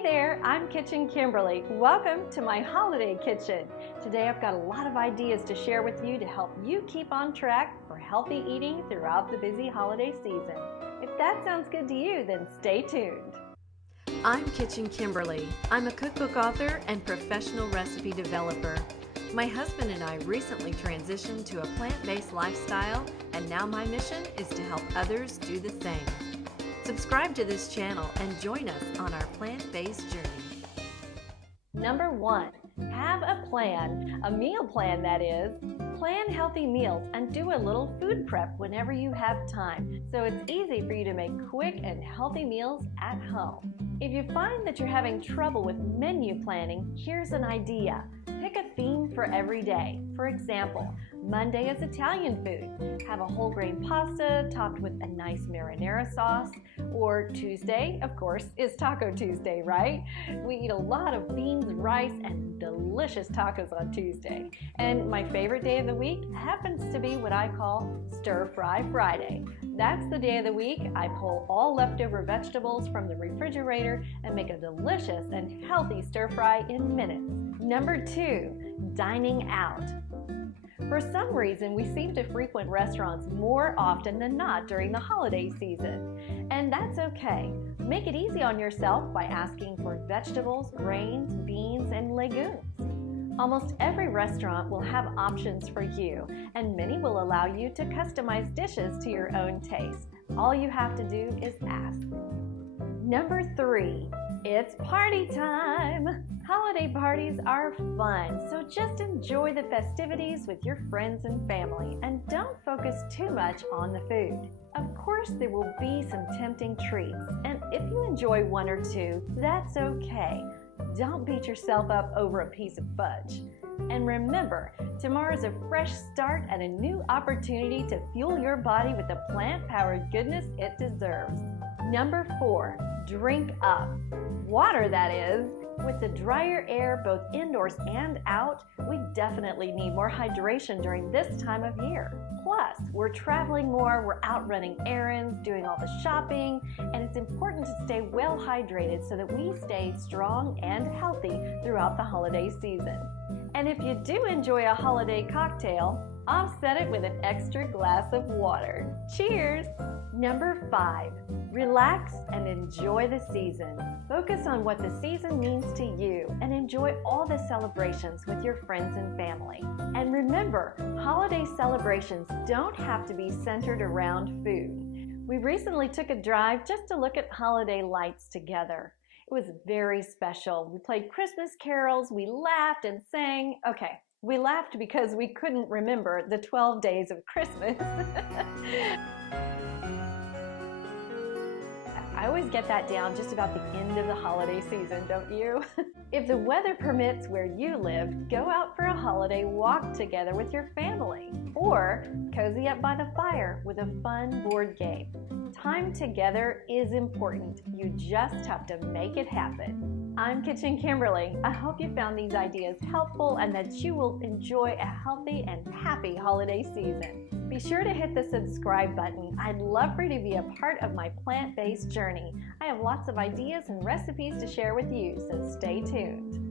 Hey there, I'm Kitchen Kimberly. Welcome to my holiday kitchen. Today I've got a lot of ideas to share with you to help you keep on track for healthy eating throughout the busy holiday season. If that sounds good to you, then stay tuned. I'm Kitchen Kimberly. I'm a cookbook author and professional recipe developer. My husband and I recently transitioned to a plant-based lifestyle, and now my mission is to help others do the same. Subscribe to this channel and join us on our plant-based journey. Number 1, have a plan, a meal plan that is. Plan healthy meals and do a little food prep whenever you have time, so it's easy for you to make quick and healthy meals at home. If you find that you're having trouble with menu planning, here's an idea. Pick a theme for every day. For example, Monday is Italian food. Have a whole grain pasta topped with a nice marinara sauce. Or Tuesday, of course, is Taco Tuesday, right? We eat a lot of beans, rice, and delicious tacos on Tuesday. And my favorite day of the week happens to be what I call Stir Fry Friday. That's the day of the week I pull all leftover vegetables from the refrigerator and make a delicious and healthy stir fry in minutes. Number 2, dining out. For some reason, we seem to frequent restaurants more often than not during the holiday season. And that's okay. Make it easy on yourself by asking for vegetables, grains, beans, and legumes. Almost every restaurant will have options for you, and many will allow you to customize dishes to your own taste. All you have to do is ask. Number 3, it's party time! Holiday parties are fun, so just enjoy the festivities with your friends and family, and don't focus too much on the food. Of course, there will be some tempting treats, and if you enjoy one or two, that's okay. Don't beat yourself up over a piece of fudge. And remember, tomorrow's a fresh start and a new opportunity to fuel your body with the plant-powered goodness it deserves. Number 4, drink up. Water, that is. With the drier air both indoors and out, we definitely need more hydration during this time of year. Plus, we're traveling more, we're out running errands, doing all the shopping, and it's important to stay well hydrated so that we stay strong and healthy throughout the holiday season. And if you do enjoy a holiday cocktail, offset it with an extra glass of water. Cheers! Number 5, relax and enjoy the season. Focus on what the season means to you and enjoy all the celebrations with your friends and family. And remember, holiday celebrations don't have to be centered around food. We recently took a drive just to look at holiday lights together. It was very special. We played Christmas carols, we laughed and sang. Okay, we laughed because we couldn't remember the 12 days of Christmas. I always get that down just about the end of the holiday season, don't you? If the weather permits where you live, go out for a holiday walk together with your family. Or cozy up by the fire with a fun board game. Time together is important. You just have to make it happen. I'm Kitchen Kimberly. I hope you found these ideas helpful and that you will enjoy a healthy and happy holiday season. Be sure to hit the subscribe button. I'd love for you to be a part of my plant-based journey. I have lots of ideas and recipes to share with you, so stay tuned.